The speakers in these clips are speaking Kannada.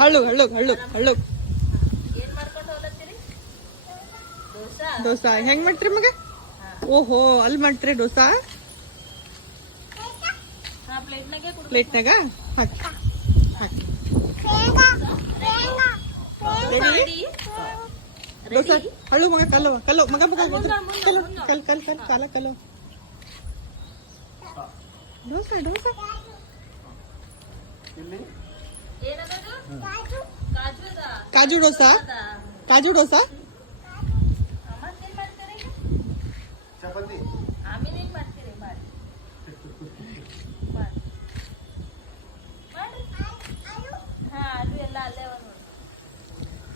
ಹಳ್ಳು ಹಳ್ಳು ಹಳ್ಳು ಹಳ್ಳು ದೋಸಾ ಹೆಂಗ್ ಮಾಡ್ತೀರಿ ಮಗ? ಓಹೋ ಅಲ್ಲಿ ಮಾಡ್ತೀರಿ ದೋಸಾ? ಪ್ಲೇಟ್ನಾಗ ಹಾಕಿ ಹಾಕಿ ದೋಸಾ ಹಳ್ಳು ಮಗ ಕಲ್ಲು ಕಲ್ಲು ಮಗ ಮಗ ಕಲ್ಲು ಕಲ್ ಕಲ್ ಕಲ್ ಕಾಲ ಕಲ್ಲು ದೋಸಾ ದೋಸಾ ಕಾಜು ಡೋಸಾ ಕಾಜು ಡೋಸಾ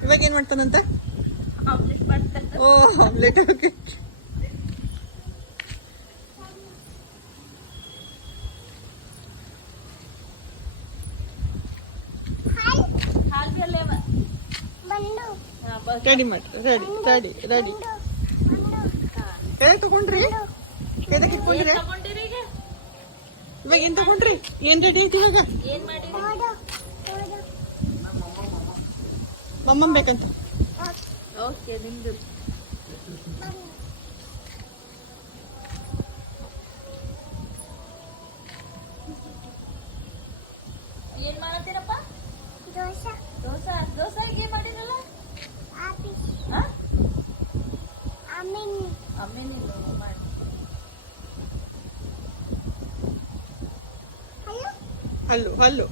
ಇವಾಗ ಏನ್ ಮಾಡ್ತಾನಂತ? ಓ ಆಮ್ಲೆಟ್ ಓಕೆ ರೆಡಿ ಮಾಡಿ ರೆಡಿ ರೆಡಿ ರೆಡಿ ತಗೊಂಡ್ರಿ ಕೈದಾಗ ಇಟ್ಕೊಂಡ್ರಿ ಇವಾಗ ಏನ್ ತಗೊಂಡ್ರಿ ಏನ್ ರೆಡಿ ಐತಿ ಇವಾಗ ಮಮ್ಮಮ್ ಬೇಕಂತ ಓಕೆ ನಿಮ್ದು ಏನ್ ಮಾಡತ್ತೀರಪ್ಪ? ದೋಸಾ ದೋಸಾ ದೋಸಾ ಹೇಗೆ ಮಾಡಿರಲ್ಲ? ಹಲ್ಲು ಹಲ್ಲು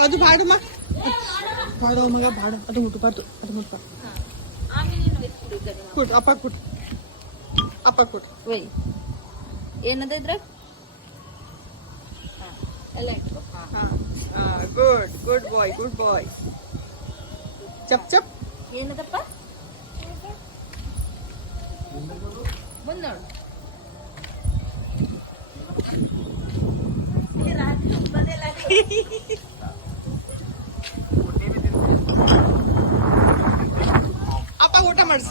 ಅದು ಬಾಡಮ್ಮ ಬಾಡೋ ಮಗ ಬಾಡ ಅದು ಮುಟ್ಬಾರ್ದು ಅದು ಮುಟ್ಬಾರ್ದು ಕೊಟ್ಟು ಅಪ್ಪ ಕೊಟ್ಟು ಅಪ್ಪ ಕೊಟ್ಟು ಒಯ್ ಏನದ ಇದ್ರ ಎಲ್ಲ ಇಟ್ಕೊ. ಗುಡ್ ಗುಡ್ ಬಾಯ್ ಗುಡ್ ಬಾಯ್ ಚಪ್ ಚಪ್ ಏನದಪ್ಪ ಮುಂದ್ ನೋಡು ಅಪ್ಪ ಊಟ ಮಾಡಿಸ್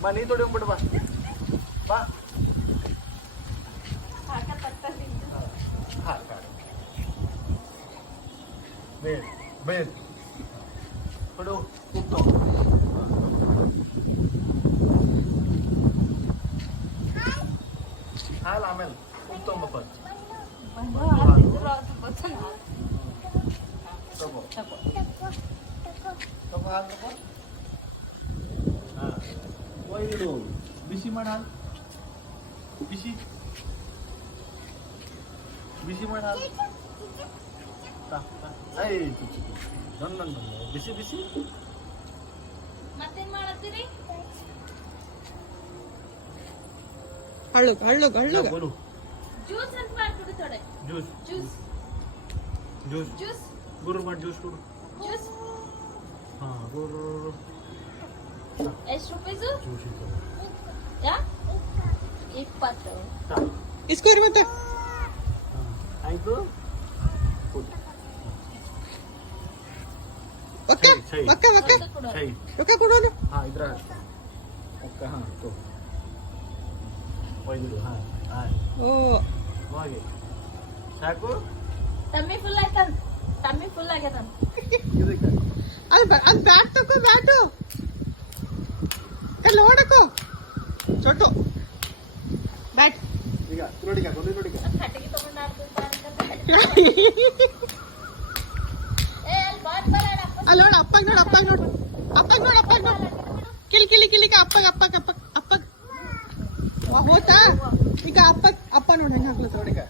ಬಾ ನೀ ತೊಡಿ ಬಿಡು ಬಾ ಬಾ ಬೇಡ ಬೇಡ ಕೊಡು ಕೂತು ಹಾಲು ಆಮೇಲೆ ಉತ್ತಮ ತಗೋ ತಗೋ ಹಾಲು ತಗೋ ಹಾಂ ಒಯ್ದು ಬಿಸಿ ಮಾಡಿ ಹಾಲು ಬಿಸಿ ಬಿಸಿ ಮಾಡಿ ಹಾಲು ಬಿಸಿ ಬಿಸಿ ಮತ್ತೇನ್ ಮಾಡತ್ತೀರಿ? ಹಳ್ಳು ಹಳ್ಳು ಹಳ್ಳು ಜ್ಯೂಸ್ ಅಂತ ಮಾಡ್ಕೊಡು ಥೋಡೆ ಜ್ಯೂಸ್ ಜ್ಯೂಸ್ ಜ್ಯೂಸ್ ಜ್ಯೂಸ್ ಗುರು ಮಾಡಿ ಜ್ಯೂಸ್ ಕೊಡು ಜ್ಯೂಸ್ ಹಾಂ ಗುರು ಎಷ್ಟು ರೂಪಾಯಿ ಜ್ಯೂಸ್ ಯಾ 20 ಇಸ್ಕೋರಿ ಮತ್ತೆ ಆಯ್ತು ಒಕ್ಕ ಒಕ್ಕ ಒಕ್ಕ ಸೈ ಒಕ್ಕ ಕೊಡೋನು ಹಾಂ ಇದ್ರ ಒಕ್ಕ ಹಾಂ ತೋ ಒಯ್ದಿರು ಹಾಂ ಹಾಂ ಓ ಹೋಗಿ ಸಾಕು ಟಮ್ಮಿ ಫುಲ್ ಆಯ್ತಂತ ಟಮ್ಮಿ ಫುಲ್ ಆಗ್ಯದಂತ ಇದಕ್ಕೆ ಅದು ಬ್ಯಾಟ್ ತಗೋ ಬ್ಯಾಟು ಕಲ್ಲು ಓಡಕೋ ಚೊಟ್ಟು ಬ್ಯಾಟ್ ಈಗ ನೋಡಿಕ ಒಂದು ನೋಡಿಕ ಕಟ್ಟಿಗೆ ತಗೊಂಡು ಅಲ್ಲಿ ನೋಡು ಅಪ್ಪಗ್ ನೋಡು ಅಪ್ಪಗ್ ನೋಡು ಅಪ್ಪಗ್ ನೋಡು ಅಪ್ಪಗ್ ನೋಡು ಕಿಲ್ ಕಿಲಿ ಕಿಲಿಕ ಅಪ್ಪಗ್ ಅಪ್ಪಗ್ ಅಪ್ಪಗ್ ಅಪ್ಪಗ್ ಹೋತಾ ಈಗ ಅಪ್ಪ ಅಪ್ಪ ನೋಡಿ ಹೆಂಗೆ ಹಾಕ್ಲತ್ತ ನೋಡಿಕ